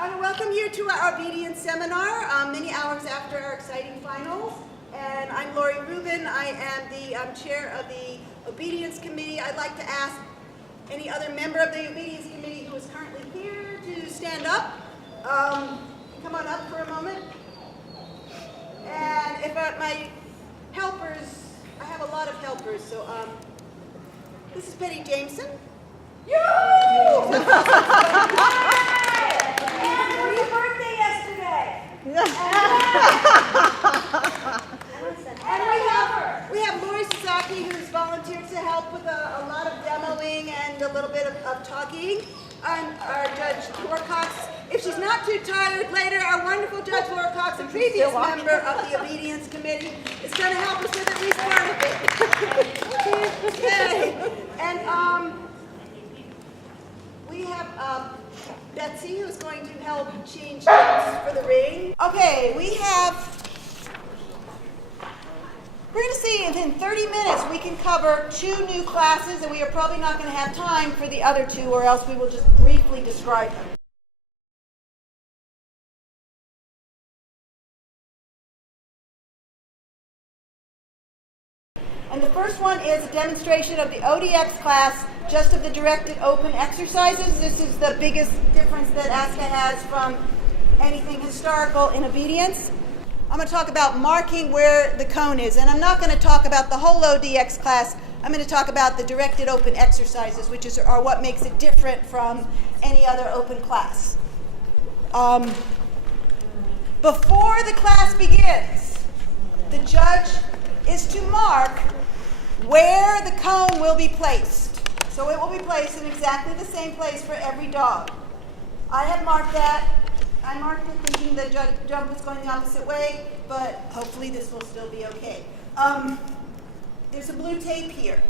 I want to welcome you to our obedience seminar, many hours after our exciting finals. And I'm Lori Rubin. I am the chair of the obedience committee. I'd like to ask any other member of the obedience committee who is currently here to stand up. Come on up for a moment. And if my helpers, I have a lot of helpers, so this is Penny Jameson. Happy birthday yesterday! And we have Lori Sasaki, who's volunteered to help with a lot of demoing and a little bit of talking. And our Judge Laura Cox, if she's not too tired later, our wonderful Judge Laura Cox, a previous member of the Obedience Committee, is going to help us with at least part of it. Okay. And we have Betsy, who's going to help change things for the ring. Okay, we're going to see if in 30 minutes we can cover 2 new classes, and we are probably not going to have time for the other 2, or else we will just briefly describe them. And the first one is a demonstration of the ODX class, just of the directed open exercises. This is the biggest difference that ASCA has from anything historical in obedience. I'm going to talk about marking where the cone is, and I'm not going to talk about the whole ODX class. I'm going to talk about the directed open exercises, which are what makes it different from any other open class. Before the class begins, the judge is to mark where the cone will be placed. So it will be placed in exactly the same place for every dog. I have marked that. I marked it thinking the jump was going the opposite way, but hopefully this will still be okay. There's a blue tape here.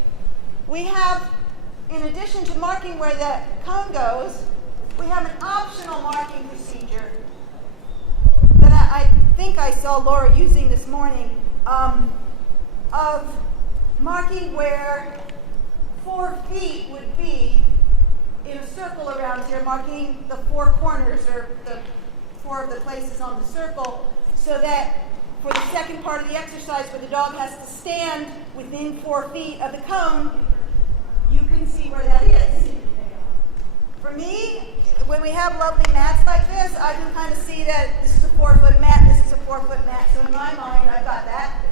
We have, in addition to marking where the cone goes, we have an optional marking procedure that I think I saw Laura using this morning, of marking where 4 feet would be in a circle around here, marking the 4 corners, or the 4 of the places on the circle, so that for the second part of the exercise where the dog has to stand within 4 feet of the cone, you can see where that is. For me, when we have lovely mats like this, I can kind of see that this is a 4-foot mat, this is a 4-foot mat, so in my mind I've got that.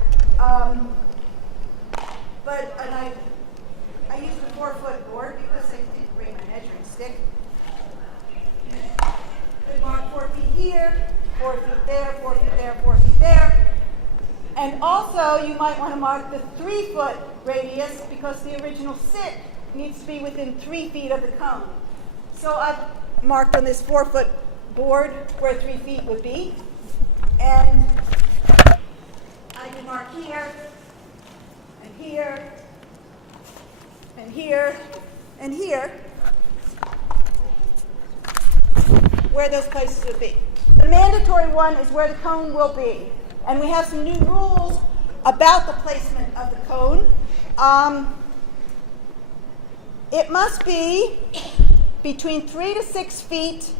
I used a 4-foot board because I didn't bring my measuring stick. Could mark 4 feet here, 4 feet there, 4 feet there, 4 feet there. And also, you might want to mark the 3-foot radius because the original sit needs to be within 3 feet of the cone. So I've marked on this 4-foot board where 3 feet would be. And I can mark here, and here, and here, and here, where those places would be. The mandatory one is where the cone will be. And we have some new rules about the placement of the cone. It must be between 3 to 6 feet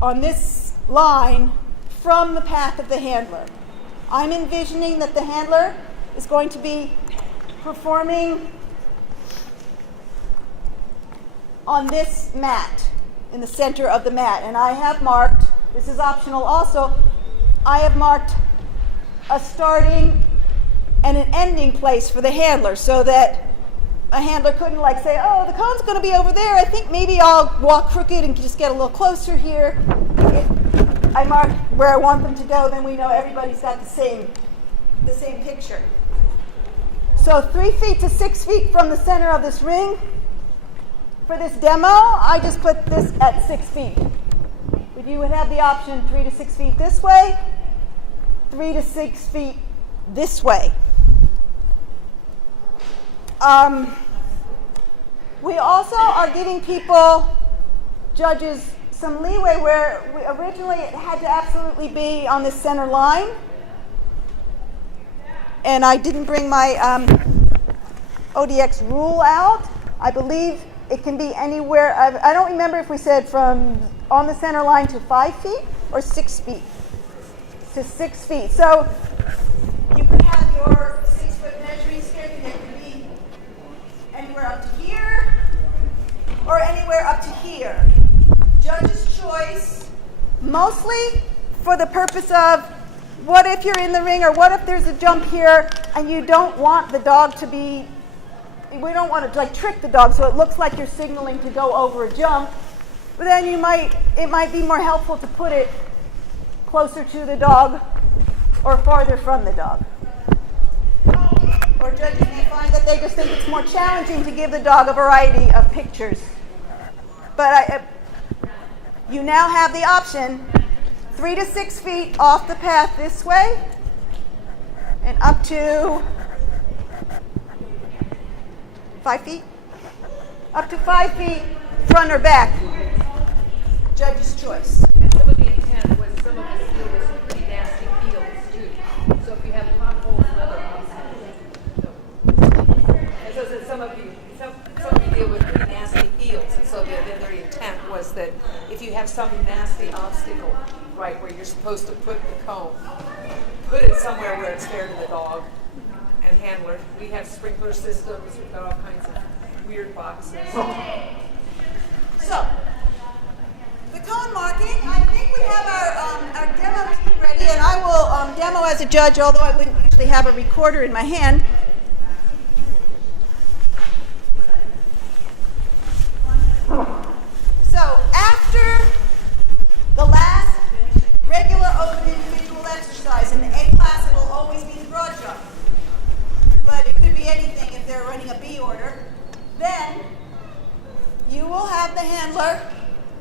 on this line from the path of the handler. I'm envisioning that the handler is going to be performing on this mat, in the center of the mat. And I have marked, this is optional also, I have marked a starting and an ending place for the handler so that a handler couldn't say, oh, the cone's going to be over there. I think maybe I'll walk crooked and just get a little closer here. If I mark where I want them to go, then we know everybody's got the same picture. So 3 feet to 6 feet from the center of this ring. For this demo, I just put this at 6 feet. But you would have the option 3 to 6 feet this way, 3 to 6 feet this way. We also are giving judges, some leeway where originally it had to absolutely be on the center line. And I didn't bring my ODX rule out. I believe it can be anywhere. I don't remember if we said from on the center line to 5 feet or 6 feet? To 6 feet. So you could have your 6-foot measuring stick, and it could be anywhere up to here or anywhere up to here. Judge's choice, mostly for the purpose of what if you're in the ring, or what if there's a jump here and you don't want the dog to be, we don't want to like trick the dog so it looks like you're signaling to go over a jump, but then it might be more helpful to put it closer to the dog or farther from the dog. Or judges may find that they just think it's more challenging to give the dog a variety of pictures. But you now have the option 3 to 6 feet off the path this way and up to 5 feet? Up to 5 feet, front or back. Judge's choice. And some of the intent was some of the steel was pretty nasty fields too. So if you have potholes and other obstacles. And so that some of you deal with pretty nasty fields, and so then their intent was that if you have some nasty obstacle, right, where you're supposed to put the cone, put it somewhere where it's fair to the dog and handler. We have sprinkler systems, we've got all kinds of weird boxes. So, the cone marking, I think we have our demo team ready, and I will demo as a judge, although I wouldn't usually have a recorder in my hand. So, after the last regular open individual exercise, in the A class it will always be the broad jump, but it could be anything if they're running a B order, then you will have the handler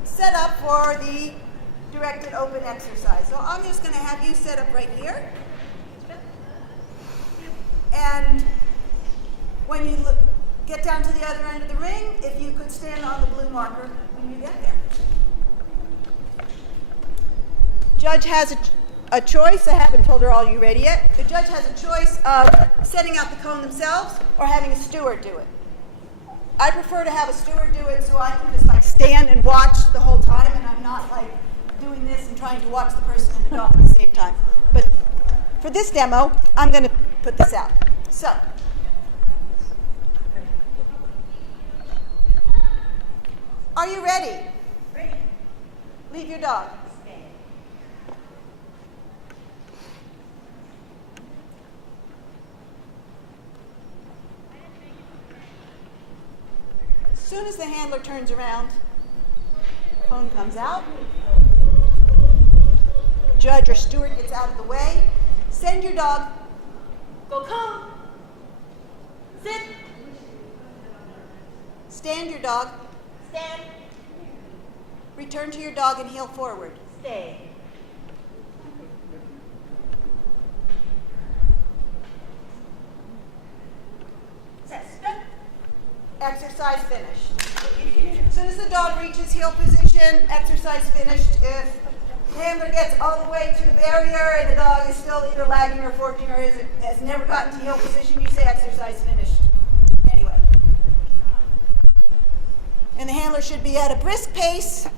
set up for the directed open exercise. So I'm just going to have you set up right here. And when you get down to the other end of the ring, if you could stand on the blue marker when you get there. Judge has a choice. I haven't told her all you ready yet. The judge has a choice of setting out the cone themselves or having a steward do it. I prefer to have a steward do it so I can just like stand and watch the whole time, and I'm not like doing this and trying to watch the person and the dog at the same time. But for this demo, I'm going to put this out. So, are you ready? Ready. Leave your dog. As soon as the handler turns around, cone comes out. Judge or steward gets out of the way. Send your dog. Go cone. Sit. Stand your dog. Stand. Return to your dog and heel forward. Stay. Set. Stop. Exercise finished. As soon as the dog reaches heel position, exercise finished. If the handler gets all the way to the barrier and the dog is still either lagging or forking or has never gotten to heel position, you say exercise finished. Anyway. And the handler should be at a brisk pace.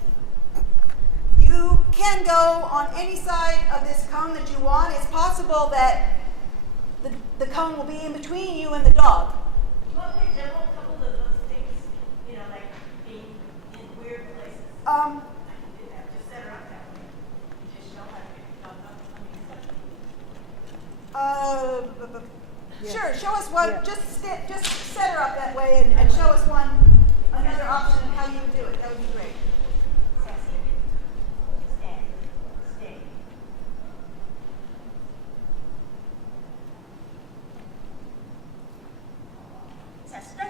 You can go on any side of this cone that you want. It's possible that the cone will be in between you and the dog. Well, okay, demo a couple of those things, you know, like being in weird places. Um, Do that. Just set her up that way. You just show how to get the dog up. Sure, show us one. Yeah. Just set her up that way and show us another option of how you would do it. That would be great. Sassy. Stand. Stay. Sassy.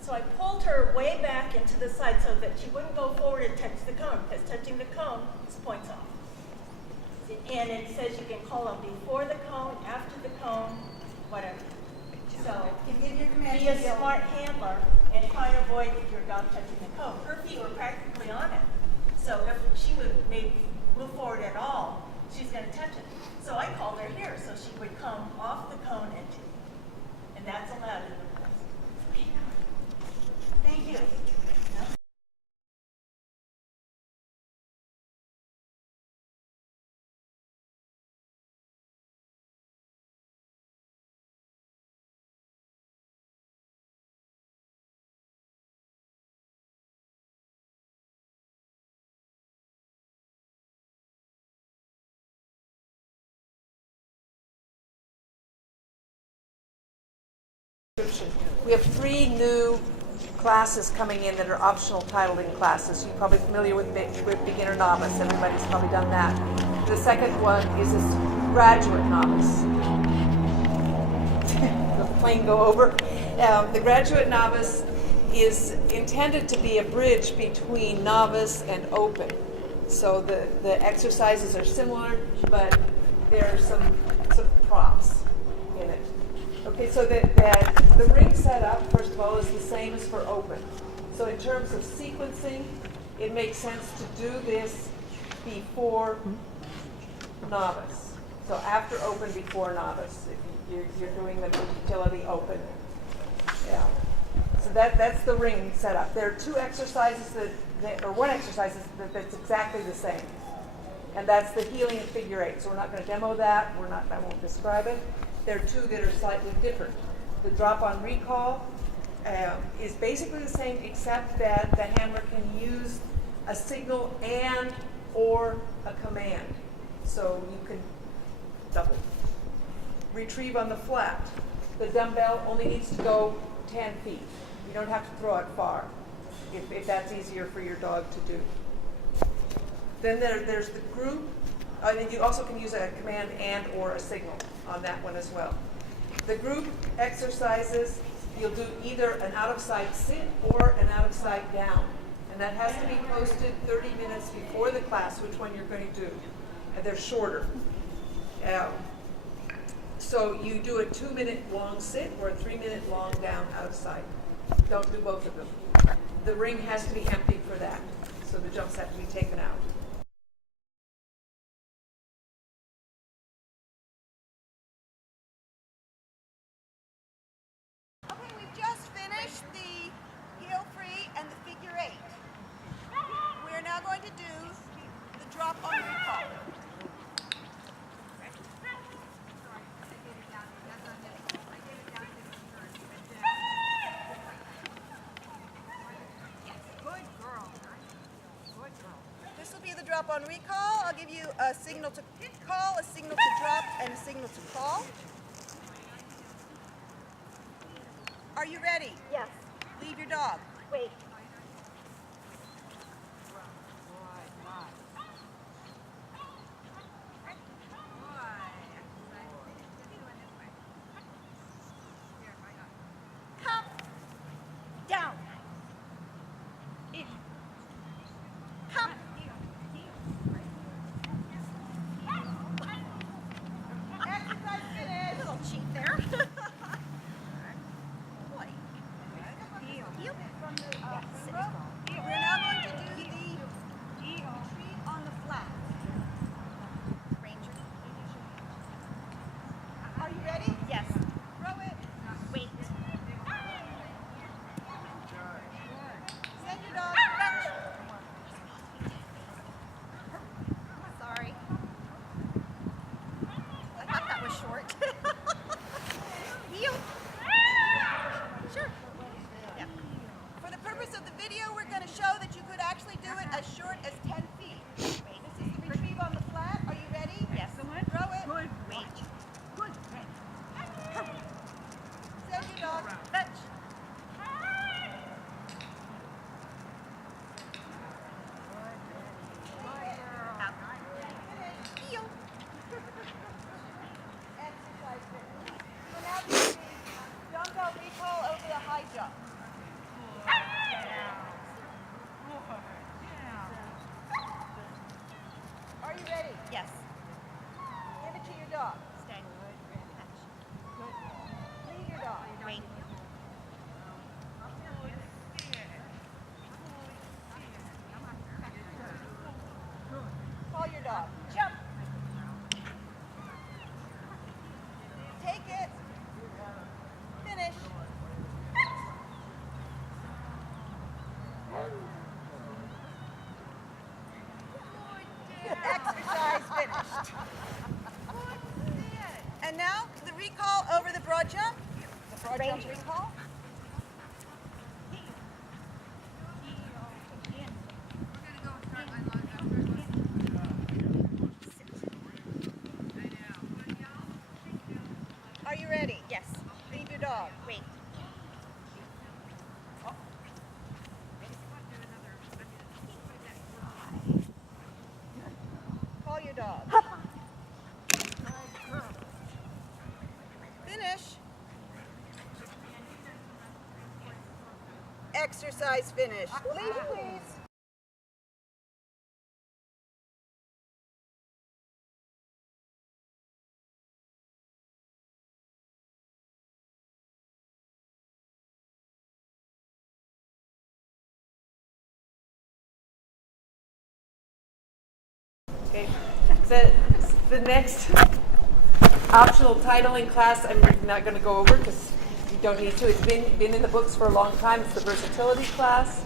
So I pulled her way back into the side so that she wouldn't go forward and touch the cone, because touching the cone is points off. And it says you can call them before the cone, after the cone, whatever. So be a smart handler and try to avoid your dog touching the cone. Her feet were practically on it. So if she would move forward at all, she's going to touch it. So I called her here so she would come off the cone into it. And that's allowed in the We have 3 new classes coming in that are optional titling classes. You're probably familiar with beginner novice. Everybody's probably done that. The second one is this graduate novice. The plane go over. The graduate novice is intended to be a bridge between novice and open. So the exercises are similar, but there are some props in it. Okay, so the ring setup, first of all, is the same as for open. So in terms of sequencing, it makes sense to do this before novice. So after open, before novice, if you're doing the utility open. Yeah. So that's the ring setup. There are 2 exercises or one exercise that's exactly the same. And that's the healing and figure 8. So we're not going to demo that. I won't describe it. There are 2 that are slightly different. The drop-on recall is basically the same, except that the handler can use a signal and or a command. So you can double. Retrieve on the flat. The dumbbell only needs to go 10 feet. You don't have to throw it far, if that's easier for your dog to do. Then there's the group. And you also can use a command and or a signal on that one as well. The group exercises, you'll do either an out-of-sight sit or an out-of-sight down. And that has to be posted 30 minutes before the class, which one you're going to do. And they're shorter. So you do a 2-minute long sit or a 3-minute long down out-of-sight. Don't do both of them. The ring has to be empty for that. So the jumps have to be taken out. Drop on recall. I'll give you a signal to call, a signal to drop, and a signal to call. Are you ready? Yes. Leave your dog. Wait. Come down. Come. Exercise finished. A little cheat there. Boy. Heel. From the We're now going to do the retreat on the flat. Ranger. Are you ready? Yes. Throw it. Wait. Send your dog. Fetch. Sorry. I thought that was short. Heel. Sure. Yeah. For the purpose of the video, we're going to show that you could actually do it as short as 10 feet. This is the retrieve on the flat. Are you ready? Yes. Throw it. Good. Wait. Good. Send your dog. Fetch. Heel. Exercise fitness. So now do the dumbbell recall over the high jump. Are you ready? Yes. Give it to your dog. Stay. Leave your dog. Wait. Call your dog. Jump. Take it. Finish. Exercise finished. And now the recall over the broad jump. The broad jump recall. Are you ready? Yes. Leave your dog. Wait. Finish. Exercise finish. Leave, please. Okay. The next optional titling class I'm not going to go over because you don't need to. It's been in the books for a long time. It's the versatility class.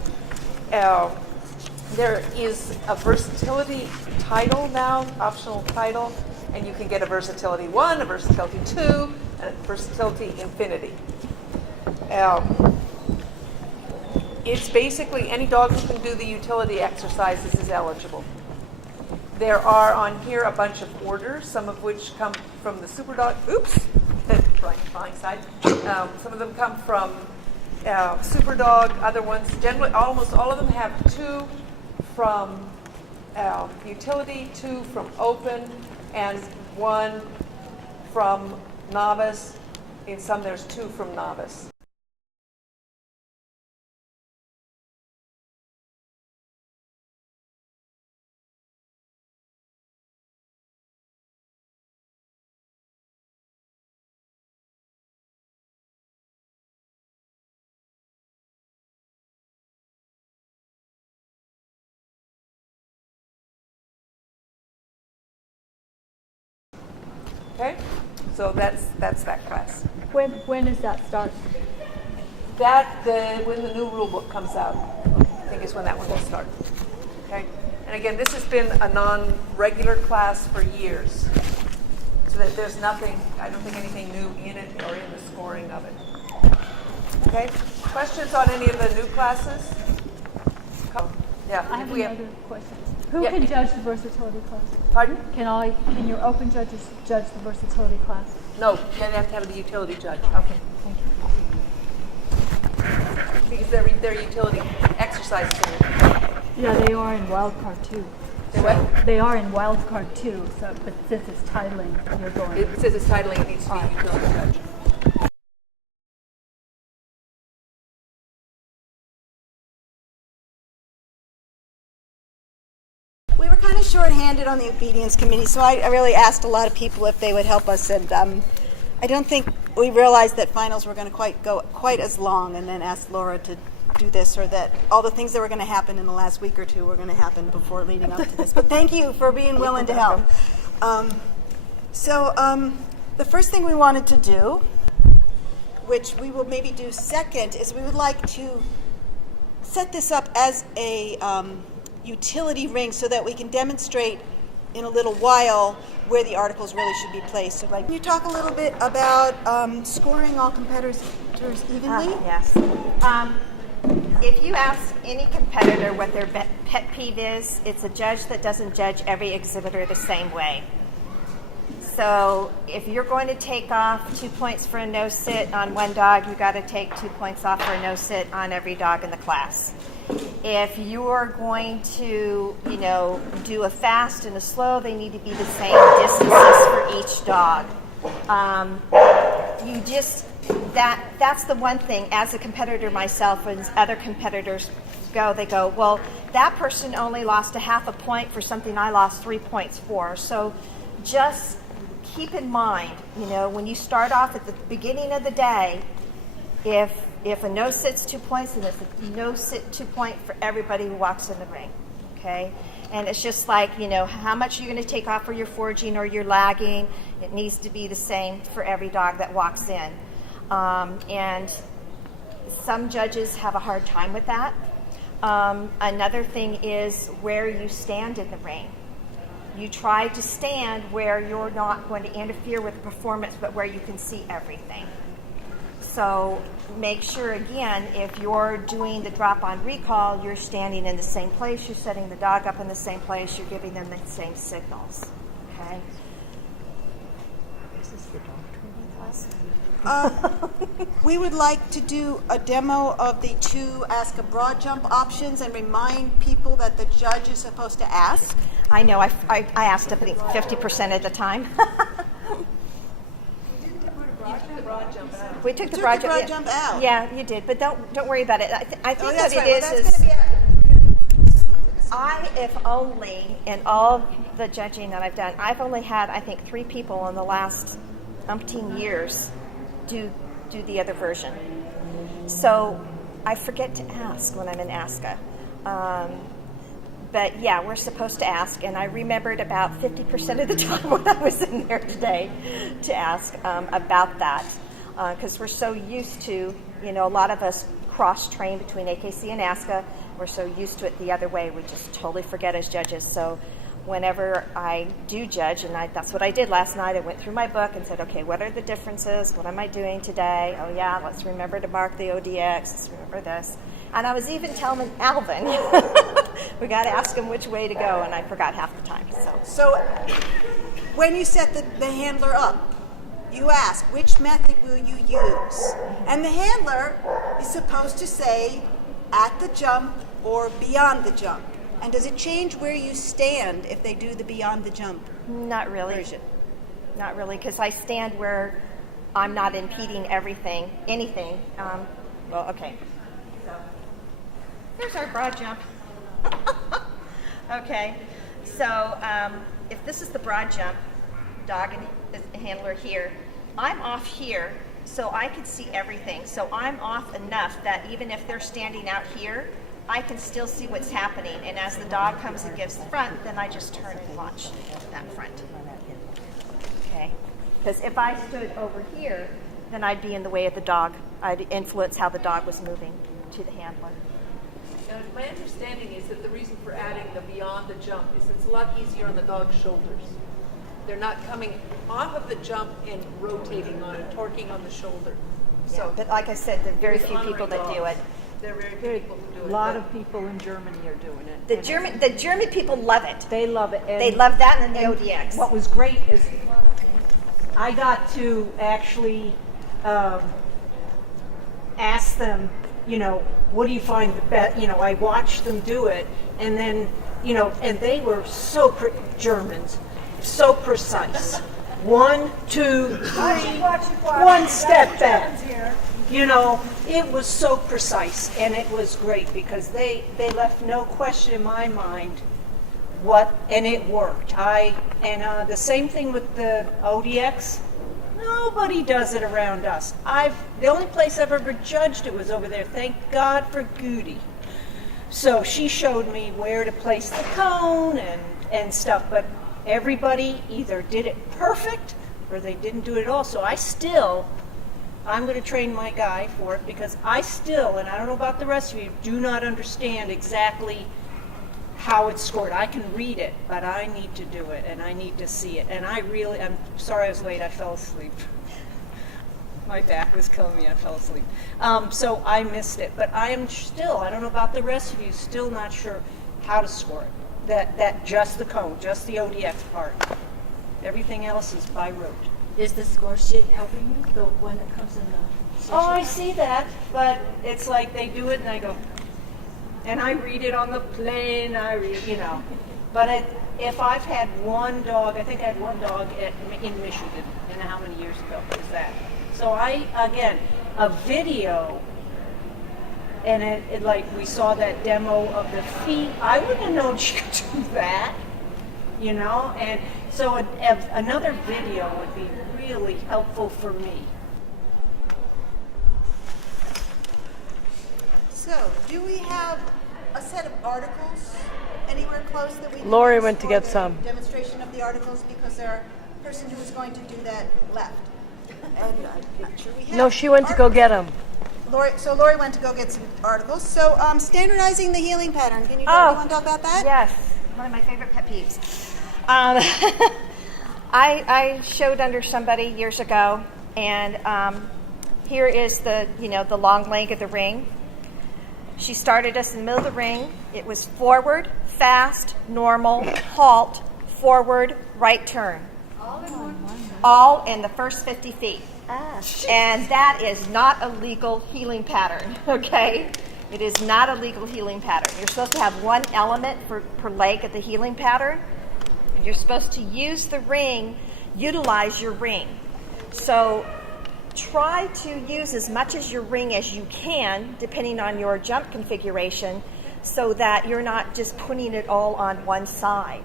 There is a versatility title now, optional title, and you can get a versatility 1, a versatility 2, and a versatility infinity. It's basically any dog who can do the utility exercises is eligible. There are on here a bunch of orders, some of which come from the super dog. Oops, wrong side. Some of them come from super dog. Other ones, generally, almost all of them have 2 from utility, 2 from open, and 1 from novice. In some, there's 2 from novice. Okay, so that's that class. When does that start? When the new rule book comes out, I think is when that one will start. Okay, and again, this has been a non-regular class for years, so that there's nothing. I don't think anything new in it or in the scoring of it. Okay, questions on any of the new classes? Yeah, I have another question. Who Yeah. can judge the versatility class? Pardon? Can your open judges judge the versatility class? No, you have to have the utility judge. Okay, thank you. Because they're utility exercises. Yeah, they are in wildcard too. They're what? They are in wildcard too. So, but since it's titling, you're going. It says it's titling, it needs to be a utility judge. We were kind of short-handed on the obedience committee, so I really asked a lot of people if they would help us, and I don't think we realized that finals were going to go quite as long, and then asked Laura to do this, or that all the things that were going to happen in the last week or two were going to happen before leading up to this. But thank you for being willing to help. The first thing we wanted to do, which we will maybe do second, is we would like to set this up as a utility ring so that we can demonstrate in a little while where the articles really should be placed. So, can you talk a little bit about scoring all competitors evenly? Yes. If you ask any competitor what their pet peeve is, it's a judge that doesn't judge every exhibitor the same way. So if you're going to take off 2 points for a no-sit on one dog, you got to take 2 points off for a no-sit on every dog in the class. If you're going to, do a fast and a slow, they need to be the same distances for each dog. That's the one thing, as a competitor myself, when other competitors they go, well, that person only lost a half a point for something I lost 3 points for. So just keep in mind, when you start off at the beginning of the day, if a no-sit's 2 points, then it's a no-sit 2 point for everybody who walks in the ring, okay? And it's just like, how much you're going to take off for your foraging or your lagging. It needs to be the same for every dog that walks in. And some judges have a hard time with that. Another thing is where you stand in the ring. You try to stand where you're not going to interfere with the performance, but where you can see everything. So make sure, again, if you're doing the drop-on recall, you're standing in the same place, you're setting the dog up in the same place, you're giving them the same signals. Okay? This is the dog training class. We would like to do a demo of the 2 ASCA broad jump options and remind people that the judge is supposed to ask. I know, I asked, I think, 50% of the time. broad jump out. We took the took broad the broad jump. jump out. Yeah, you did, but don't worry about it. I think Oh, what that's it right. Well, is that's going to be if only in all the judging that I've done, I've only had, I think, 3 people in the last umpteen years do the other version. So I forget to ask when I'm in ASCA. But yeah, we're supposed to ask, and I remembered about 50% of the time when I was in there today to ask about that, because we're so used to, a lot of us cross-train between AKC and ASCA. We're so used to it the other way, we just totally forget as judges. So whenever I do judge, and that's what I did last night, I went through my book and said, okay, what are the differences? What am I doing today? Oh yeah, let's remember to mark the ODX, let's remember this. And I was even telling Alvin, we got to ask him which way to go, and I forgot half the time. So when you set the handler up, you ask, which method will you use? And the handler is supposed to say, at the jump or beyond the jump. And does it change where you stand if they do the beyond the jump Not really. version? Not really, because I stand where I'm not impeding anything. Okay. So here's our broad jump. Okay. So if this is the broad jump, dog and handler here, I'm off here so I can see everything. So I'm off enough that even if they're standing out here, I can still see what's happening. And as the dog comes and gives the front, then I just turn and watch that front. Okay. Because if I stood over here, then I'd be in the way of the dog. I'd influence how the dog was moving to the handler. Now, my understanding is that the reason for adding the beyond the jump is it's a lot easier on the dog's shoulders. They're not coming off of the jump and rotating on it, torquing on the shoulder. So, But like I said, there are very with few people honoring that do dogs, it. There are very few people who do it. A lot but of people in Germany are doing it. The German people love it. They love it. And They love that and the and ODX. What was great is I got to actually ask them, what do you find the best? I watched them do it, and then, and they were so Germans, so precise. 1, 2, 3, 1 step back. It was so precise, and it was great because they left no question in my mind and it worked. The same thing with the ODX. Nobody does it around us. The only place I've ever judged it was over there. Thank God for Goody. So she showed me where to place the cone and stuff, but everybody either did it perfect or they didn't do it at all. So I'm going to train my guy for it because and I don't know about the rest of you, do not understand exactly how it's scored. I can read it, but I need to do it and I need to see it. And I'm sorry I was late, I fell asleep. My back was killing me, I fell asleep. So I missed it, but I don't know about the rest of you, still not sure how to score it. That just the cone, just the ODX part. Everything else is by rote. Is the score sheet helping you, the one that comes in the Oh, I see that, but it's like they do it and I go, and I read it on the plane, But if I've had one dog, I think I had one dog in Michigan, and how many years ago was that? So a video, and it like we saw that demo of the feet, I wouldn't have known she could do that, and so another video would be really helpful for me. So, do we have a set of articles anywhere close that we can Lori use went to for get the some. demonstration of the articles because our person who was going to do that left. And I'm sure we have. No, she went to go get them. Lori went to go get some articles. So, standardizing the healing pattern. Can you want to talk about that? Yes, one of my favorite pet peeves. I showed under somebody years ago, and here is the long leg of the ring. She started us in the middle of the ring. It was forward, fast, normal, halt, forward, right turn. All in the first 50 feet. And that is not a legal healing pattern, okay? It is not a legal healing pattern. You're supposed to have one element per leg of the healing pattern. And you're supposed to use the ring, utilize your ring. So try to use as much as your ring as you can, depending on your jump configuration, so that you're not just putting it all on one side.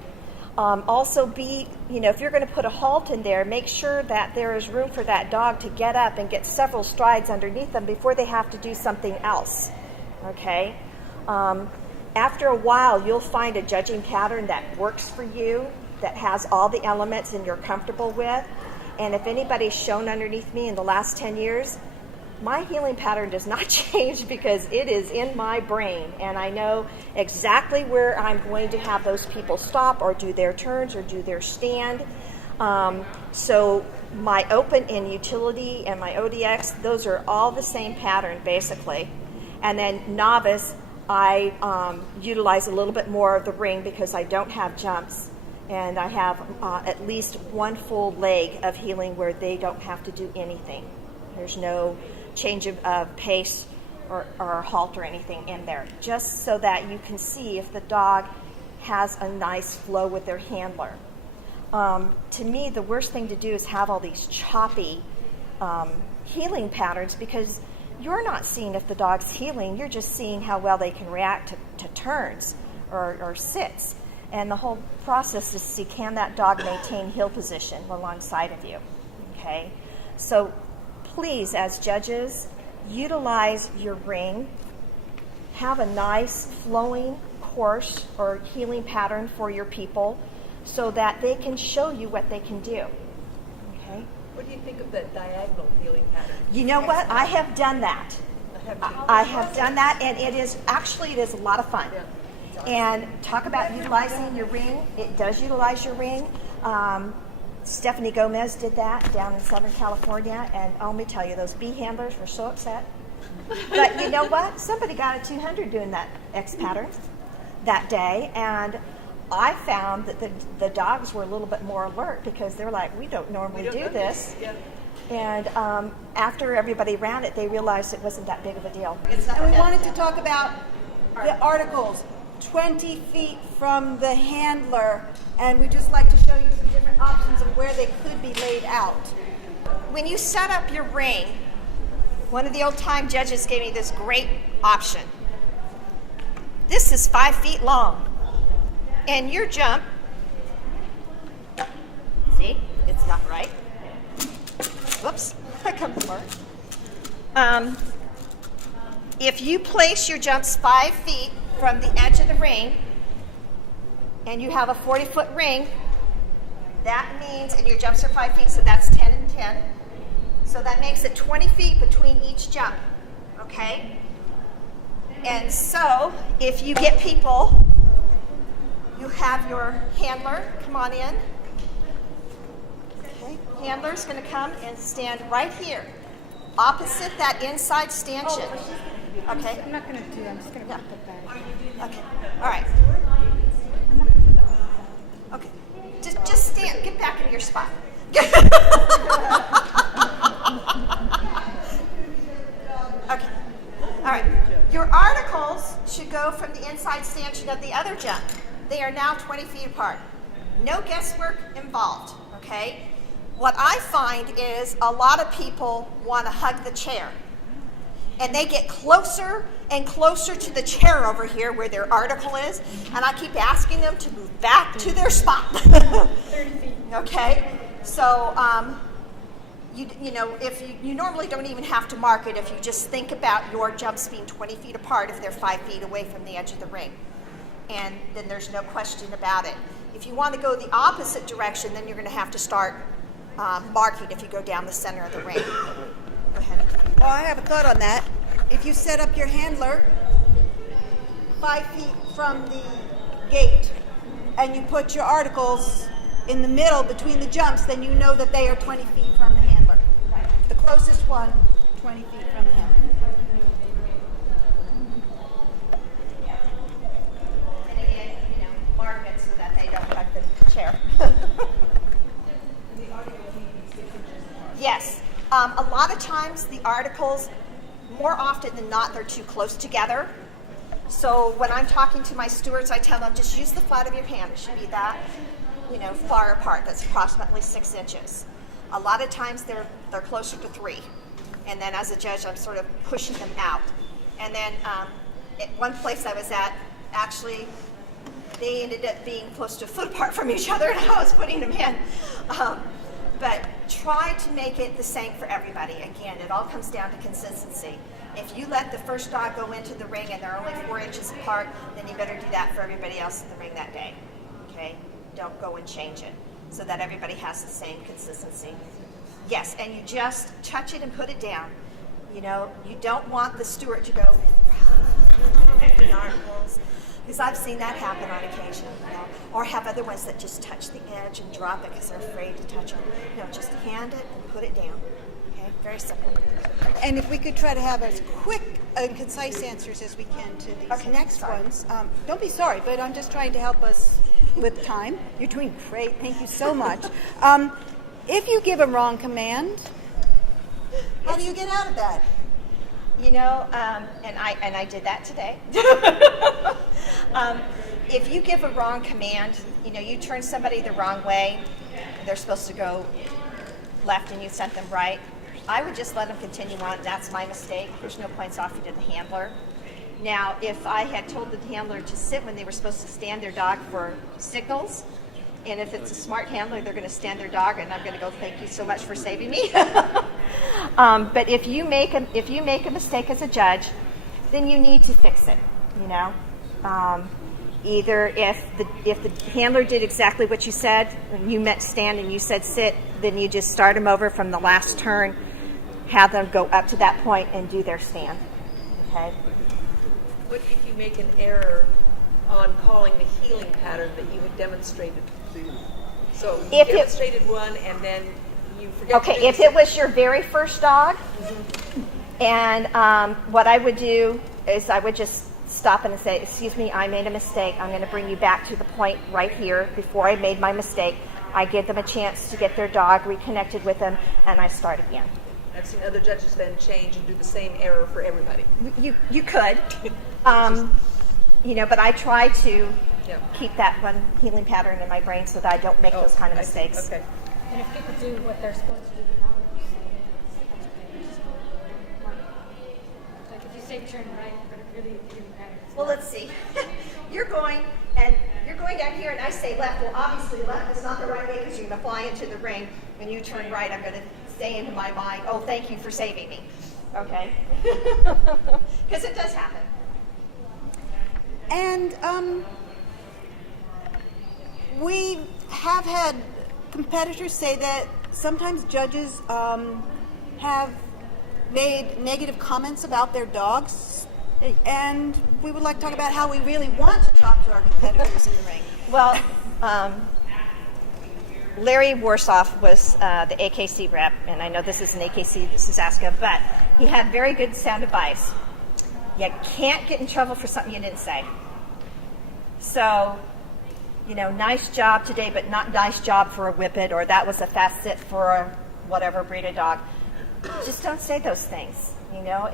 Also if you're going to put a halt in there, make sure that there is room for that dog to get up and get several strides underneath them before they have to do something else. Okay? After a while, you'll find a judging pattern that works for you, that has all the elements and you're comfortable with. And if anybody's shown underneath me in the last 10 years, my healing pattern does not change because it is in my brain, and I know exactly where I'm going to have those people stop or do their turns or do their stand. So my open and utility and my ODX, those are all the same pattern basically. And then novice, I utilize a little bit more of the ring because I don't have jumps, and I have at least one full leg of healing where they don't have to do anything. There's no change of pace or halt or anything in there, just so that you can see if the dog has a nice flow with their handler. To me, the worst thing to do is have all these choppy healing patterns, because you're not seeing if the dog's healing, you're just seeing how well they can react to turns or sits. And the whole process is to see, can that dog maintain heel position alongside of you, okay? So please, as judges, utilize your ring. Have a nice flowing course or healing pattern for your people so that they can show you what they can do. Okay? What do you think of that diagonal healing pattern? You know what? I have done that. I have done that, and it is a lot of fun. And talk about utilizing your ring. It does utilize your ring. Stephanie Gomez did that down in Southern California, and let me tell you, those bee handlers were so upset. But you know what? Somebody got a 200 doing that X pattern that day, and I found that the dogs were a little bit more alert because they're like, we don't normally do this. Yeah. And after everybody ran it, they realized it wasn't that big of a deal. And we wanted to talk about the articles 20 feet from the handler, and we just like to show you some different options of where they could be laid out. When you set up your ring, one of the old-time judges gave me this great option. This is 5 feet long, and your jump, see, it's not right. Whoops, I come apart. If you place your jumps 5 feet from the edge of the ring, and you have a 40-foot ring, that means, and your jumps are 5 feet, so that's 10 and 10. So that makes it 20 feet between each jump, okay? And so, if you get people, you have your handler, come on in. Okay. Handler's gonna come and stand right here, opposite that inside stanchion. Okay? I'm not going to do it. I'm just going to put the bag. Okay, all right. Okay, just stand, get back in your spot. Okay, all right. Your articles should go from the inside stanchion of the other jump. They are now 20 feet apart. No guesswork involved, okay? What I find is a lot of people want to hug the chair. And they get closer and closer to the chair over here where their article is, and I keep asking them to move back to their spot. 30 feet. Okay? So, if you normally don't even have to mark it if you just think about your jumps being 20 feet apart if they're 5 feet away from the edge of the ring. And then there's no question about it. If you want to go the opposite direction, then you're going to have to start marking if you go down the center of the ring. Go ahead. Oh, I have a thought on that. If you set up your handler 5 feet from the gate and you put your articles in the middle between the jumps, then you know that they are 20 feet from the handler. The closest one, 20 feet from the handler. And again, mark it so that they don't hug the chair. Yes. A lot of times the articles, more often than not, they're too close together. So when I'm talking to my stewards, I tell them just use the flat of your hand. It should be that, far apart. That's approximately 6 inches. A lot of times they're closer to 3. And then as a judge, I'm sort of pushing them out. And then at one place I was at, actually, they ended up being close to a foot apart from each other, and I was putting them in. But try to make it the same for everybody. Again, it all comes down to consistency. If you let the first dog go into the ring and they're only 4 inches apart, then you better do that for everybody else in the ring that day. Okay? Don't go and change it so that everybody has the same consistency. Yes, and you just touch it and put it down. You know, you don't want the steward to go the armholes, because I've seen that happen on occasion, you know, or have other ones that just touch the edge and drop it because they're afraid to touch it. No, just hand it and put it down. Okay, very simple. And if we could try to have as quick and concise answers as we can to these next ones. Don't be sorry, but I'm just trying to help us with time. You're doing great. Thank you so much. If you give a wrong command, how do you get out of that? You know, and I did that today. If you give a wrong command, you know, you turn somebody the wrong way, they're supposed to go left and you sent them right, I would just let them continue on. That's my mistake. There's no points offered to the handler. Now, if I had told the handler to sit when they were supposed to stand their dog for signals, and if it's a smart handler, they're going to stand their dog, and I'm going to go, thank you so much for saving me. But if you make a mistake as a judge, then you need to fix it. You know, either if the handler did exactly what you said, and you meant stand and you said sit, then you just start them over from the last turn, have them go up to that point and do their stand. Okay. What if you make an error on calling the healing pattern that you had demonstrated? So you demonstrated one and then you forget. Okay, if it was your very first dog, and what I would do is I would just stop and say, excuse me, I made a mistake. I'm going to bring you back to the point right here before I made my mistake. I give them a chance to get their dog reconnected with them, and I start again. I've seen other judges then change and do the same error for everybody. You could, you know, but I try to keep that one healing pattern in my brain so that I don't make those kind of mistakes. Okay. And if people do what they're supposed to do, like if you say turn right, but it really didn't matter. Well, let's see. You're going down here, and I say left. Well, obviously left is not the right way because you're going to fly into the ring. When you turn right, I'm going to say into my mind, oh, thank you for saving me. Okay? Because it does happen. And we have had competitors say that sometimes judges have made negative comments about their dogs, and we would like to talk about how we really want to talk to our competitors in the ring. Well, Larry Warsoff was the AKC rep, and I know this is an AKC, this is ASCA, but he had very good sound advice. You can't get in trouble for something you didn't say. So, you know, nice job today, but not nice job for a whippet, or that was a fast sit for a whatever breed of dog. Just don't say those things. You know,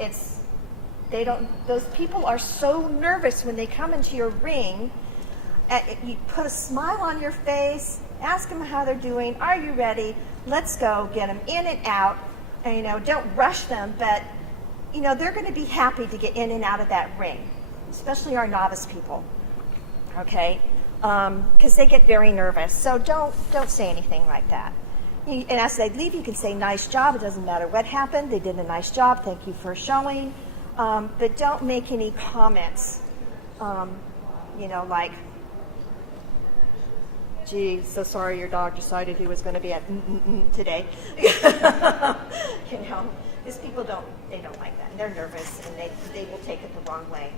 those people are so nervous when they come into your ring. You put a smile on your face, ask them how they're doing, are you ready? Let's go, get them in and out. And, you know, don't rush them, but, you know, they're going to be happy to get in and out of that ring, especially our novice people, okay? Because they get very nervous. So don't say anything like that. And as they leave, you can say, nice job. It doesn't matter what happened. They did a nice job. Thank you for showing. But don't make any comments, you know, like, gee, so sorry your dog decided he was going to be at today. You know, because people don't like that. And they're nervous, and they will take it the wrong way.